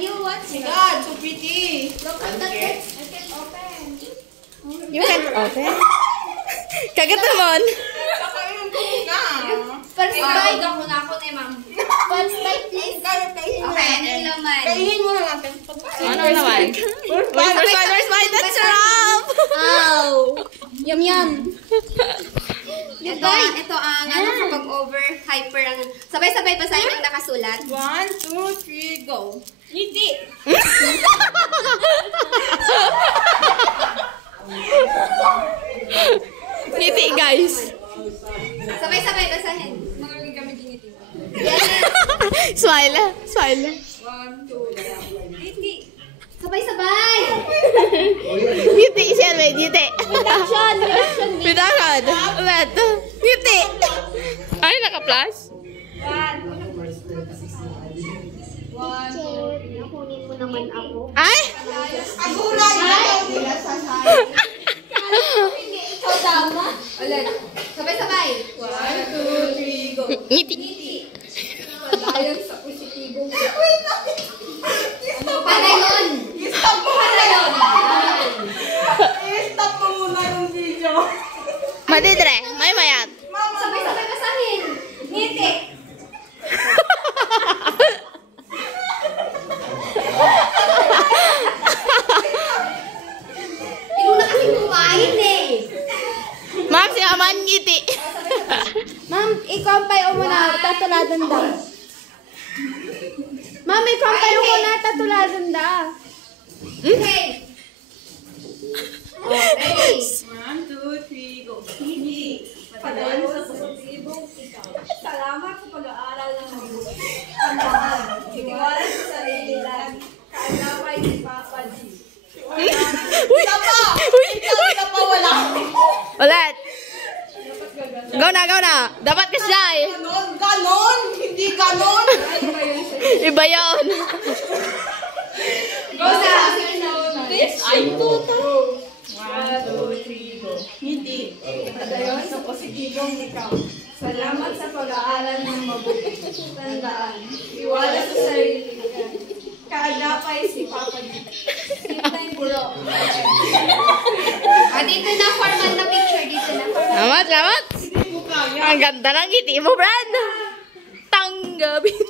You watch it. God, so pretty. Look at that. I can open. You can open. Kagat naman. Kakainin ko na. First Ay, bite. ako na ako na, ma'am. First bite, please. Kainin mo Okay, ano natin. yung laman? Kainin mo na natin. Ano naman? First bite. That's sarap! Ow! Yum yum. Ito ang ano kapag over, hyper ang... Sabay-sabay basahin ang nakasulat. 1, 2, 3, go. Ngiti. Ngiti, guys. Sabay-sabay basahin. Mga kami giniti. Smile. Smile. 1, 2, 3. Ngiti. Sabay-sabay! Ngiti, Shelby. Ngiti. Reaction. Reaction. Pidakan. Ulit. Ngiti. Ay, naka-flash? 1, 2, 3. Nakunin mo naman ako. Ay! Agulay na daw nila sa Hindi ikaw tama. Ulit. Sabay-sabay. 1, 2, 3, go. Ngiti. Ngiti. Ayon sa positibo. Paano yun? I-stop mo Paano yun? I-stop mo muna yung video. Madidre. May mayat. Mama, Sabay-sabay basahin. Ngiti. Hindi mo na kasi kumain eh. Ma'am, si Aman ngiti. Ma'am, ikampay o muna. Tatuladan daw. Ma'am, ikampay o muna. Tatuladan daw. Okay. Okay. 1, 2, 3, go. Ngiti. Padayon sa positibong ikaw. Salamat sa pag-aaral ng mabuti. Tandaan, tiwala sa sarili lang. Kaagapay si Papa G. Isa pa! Isa pa wala. Ulit. Go na. Dapat ka siya eh. Ganon, ganon. Hindi ganon. Iba yun. Go na! This ay tuto. 1, 2, 3, go. Ngiti. Padayon sa positibong ikaw. Salamat sa pag-aaral ng mabuti. Tandaan, tiwala sa sarili lang. Kaagapay si Papa G. Simpleng buro. Dito na formal na picture. Dito na formal. Salamat. Ang ganda ng ngiti mo, Brad. Tanggapin.